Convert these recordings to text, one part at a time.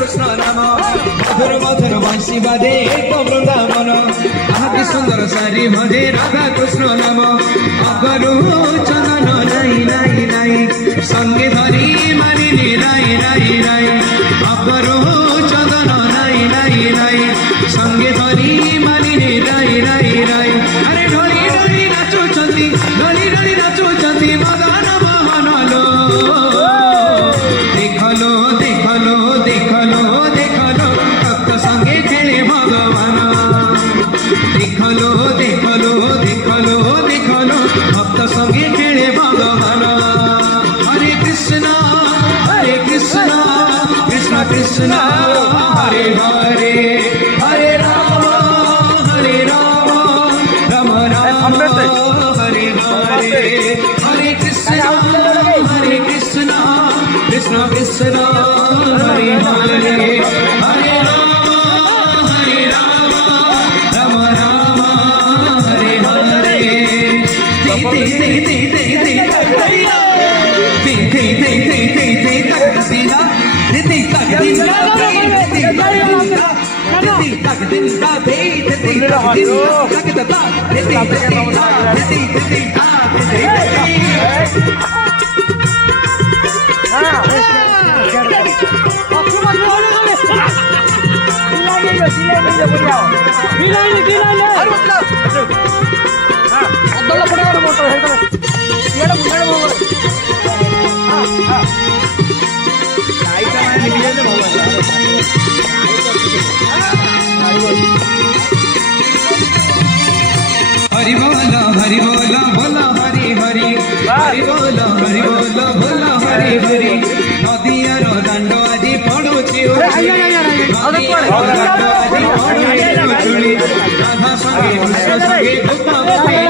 कृष्ण नाम मधुर मधुर बंशी बाजे एक वृंदावन आदि सुंदर सारी भजे राधा कृष्ण नाम अगरु चंदन नाई नाई नाई संगे धरी मानिनी नाई नाई नाई अगरु चंदन नाई नाई नाई संगे धरी मानिनी नाई नाई नाई अरे ढोली ढोली नाचुचंती ढोली ढोली नाचुचंती मदन मोहन लो देखलो देखलो देखलो देखलो भक्त संगे खेले भगवान देखलो देखलो देखलो देखलो भक्त संगे खेले भगवान हरे कृष्ण कृष्ण कृष्ण हरे हरे हरे राम राम राम हरे हरे हरे कृष्ण कृष्ण कृष्ण हरे हरे हरे राम राम राम हरे हरे हरि बोला बोला हरि हरि हरि बोला बोला हरि हरि नदियार दांड आज पड़ुची राधा संगे कृष्ण संगे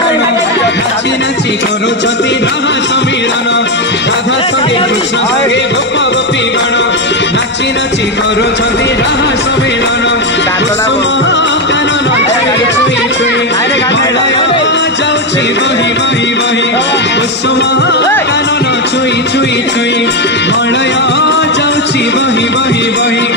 नाची नाची करुछति राहा समीरण राधा संगे कृष्ण संगे गोप गोपी गण नाची नाची करुछति राहा समीरण कुसुम कानन छुई छुई जाऊची बही बही बही कुसुम कानन छुई छुई छुई मलय जाऊची बही बही बही